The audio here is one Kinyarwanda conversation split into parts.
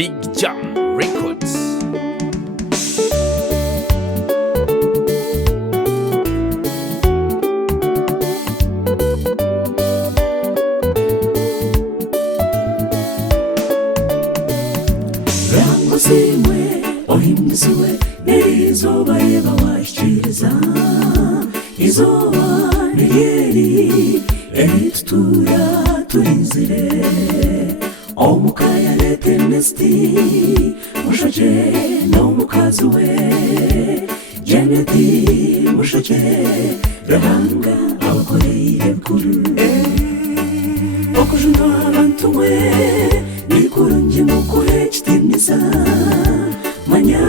Big Jam Records. Rangusimwe ohimnisiwe n'izuba yeba washikiriza izuba niyeri eritutura turinzire omukaya letenesti mushaje n'omukazi we Janeti mushaje rahanga abakoreye bikuru okujunwa abantu mwe nikurungi mukure kitiniza manya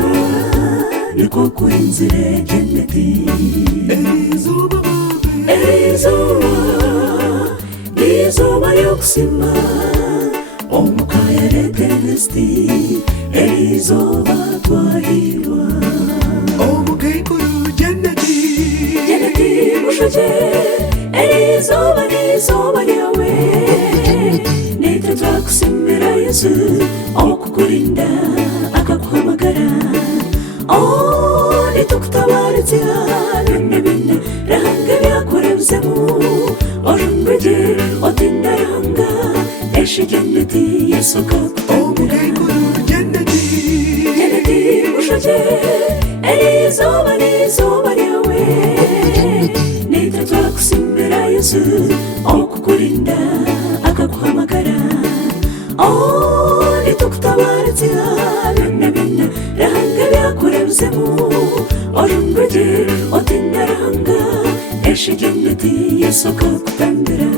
niko kurinzire Janeti izuba yokusima omukaya letenesti izuba twahirwa omukekuru Janeti mushaje izuba lyawe nitwe twakusimbira Yesu okukurinda akakuhamagara nitukutabaritse bine rahanga byakurebzemu orumbeje otindaranga eshe Janeti Yesu kakutambira omukekuru Janeti mushaje izuba lyawe nitwe twakusimbira Yesu okukurinda akakuhamagara nitukutabaritse bine rahanga byakurebzemu orumbeje otindaranga eshe Janeti Yesu kakutambira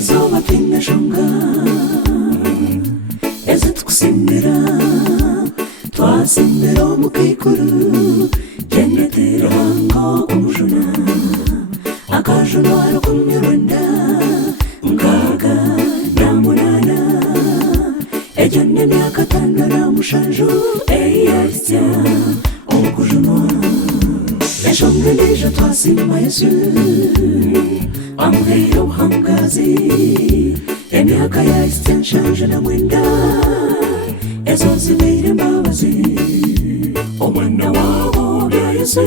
izuba tinashonga ezitukusimbira twasimbira omukekuru Janeti rahanga kumujuna akajuna rukumyurunda nkaga namunana ejone myakatandara mushanju eyasya okujunwa eshonga leja twasimba Yesu amuheire obuhangazi emyaka yahise nshanje na mwenda ezo zibeire embabazi omwana wabo bya Yesu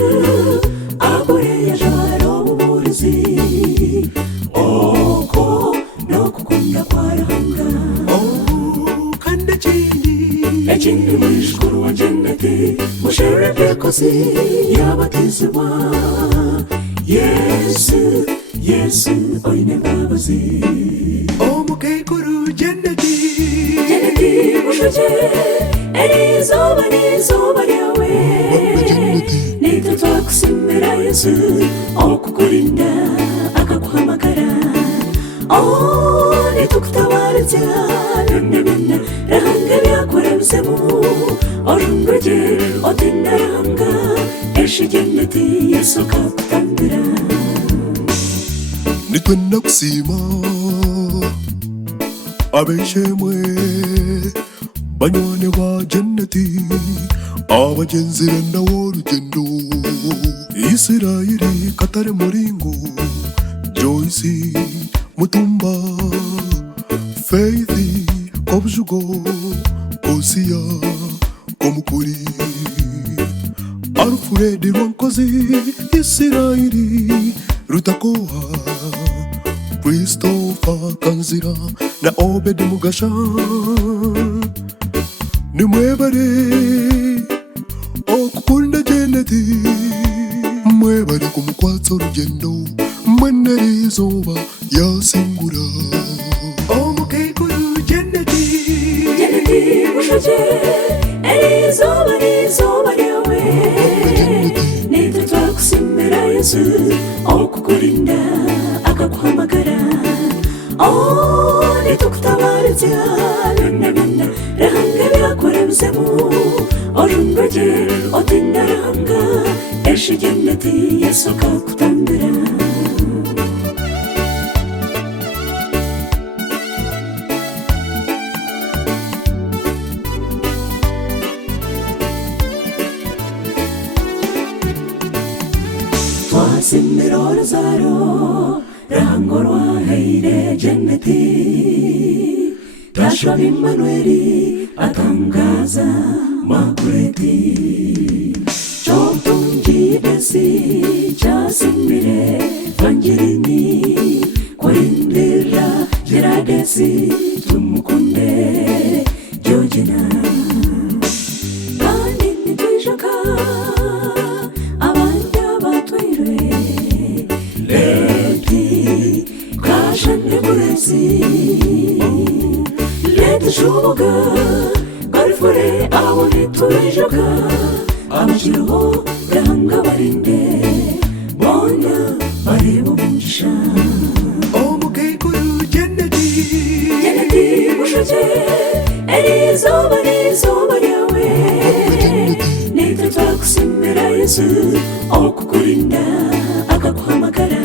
agure yajara obuburizi oko n'okukunda kwa Ruhanga kandi ekindi mwishukuru wa Janeti musherekekosi yabatizibwa Yesu oine embabazi omukekuru Janeti mushaje izuba lyawe nitwe twakusimbira Yesu okukurinda akakuhamagara nitukutabaritse bine rahanga byakurebzemu orumbeje otindaranga eshe Janeti Yesu kakutambira nitwe nakusima abeshemwe banywane ba Janeti abagenzire nawo urugendo Isirayeli Katare Muringo Joyce Mutumba Faith Kobjugo Kosia Komukuri Alfred Rwankozi Isirayeli Rutakoha Christopher Kanzira na Obedi Mugasha nimwebare okukunda Janeti mwebare kumukwatsa urugendo mwenera izuba yasingura omukekuru Janeti mushaje izuba lyawe nitwe twakusimbira Yesu okukurinda akakuhamagara nitukutabaritse bine rahanga byakurebzemu orumbeje otindaranga eshe Janeti Yesu kakutambira Okusiimira Lazaro rahangorwa heire jenneti Tashabi Manueli atangaza makureti Chotunji desi chasimbire vangirini Korindira jiradesi tumukunde Jojina Kanini tuishaka Abanda batwire Leti Kashane kuresi Leti shubuga Garifure abone tuishaka Amashiro Rahanga barinde Bona bareba umugisha Omukekuru jenneti Mushaje Elizoba yawe Nita twakusiimira Yesu Okukurinda akakuhamagara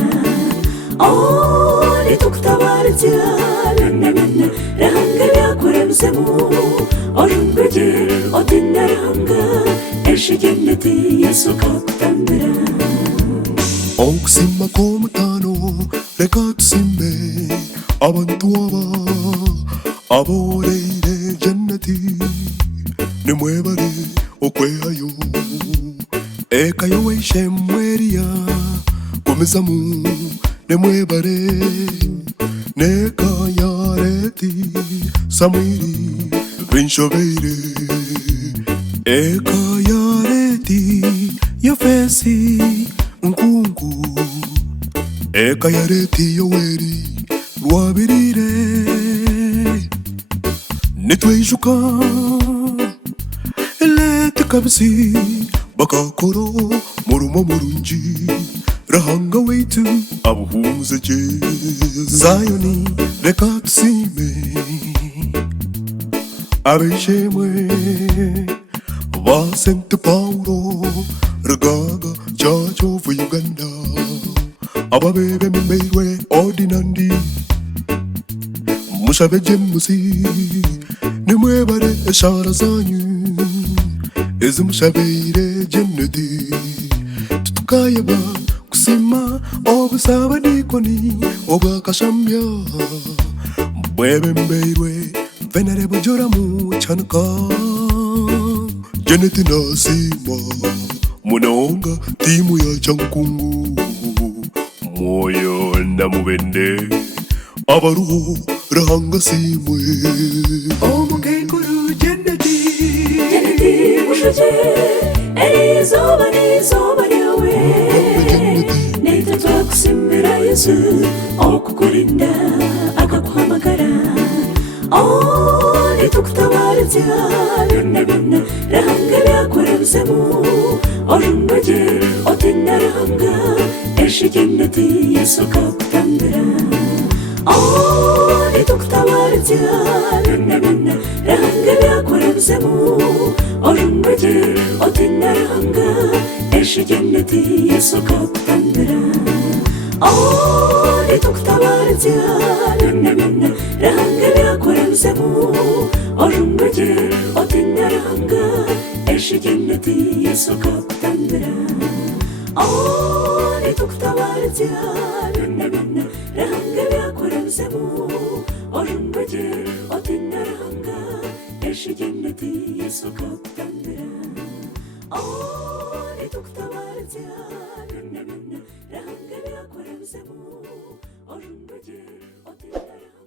Nitukutabaritira Bina Rahanga byakuremsemu Orungoje otinda Rahanga Eshe jenneti Yesu kakutambira Okusimba k'omutaano leka tusimbe abantu abooleire jannati nimwebale okwehayo ekayo weishe mweriya komezamu nimwebale neka yareti samwiri binshobeire eka yareti yafesi nkungu eka yareti yoweri rwabirire nitwishuka leti kabisi bakakoro murumo murungi rahanga weitu abuhumuze je zayoni reka tusime abishemwe ba St. Paulo Ragaga Church of Uganda Ababebe mimbeirwe ordinandi Mushabe jemusi Nimwebare eshara zanyu Ezi mushabeire jenneti Tutukayeba kusima obusaba dikoni obwakashambya Mbwebe mbeirwe Venerable Joramu chanaka Jenneti nasima Munonga timu ya chankungu Moyo ndamubende Abaruho rahanga simwe Omukekuru jenneti Mushaje Elizoba yawe Nita twakusiimira Yesu Okukurinda akakuhamagara Nitukutabaritira Bina Rahanga byakuremsemu Orungoje otinda Rahanga Eshe jenneti Yesu kakutambira Nitukutabaritira Bina Rahanga byakuremsemu Orungoje otinda Rahanga Eshe jenneti Yesu kakutambira Nitukutabaritira Bina Rahanga byakuremsemu Orungoje otinda Rahanga Eshe jenneti Yesu kakutambira Nitukutabaritira Bina Rahanga byakuremsemu Orungoje otinda Rahanga Eshe jenneti Yesu kakutambira Nitukutabaritira Bina Rahanga byakuremsemu Orungoje otinda Rahanga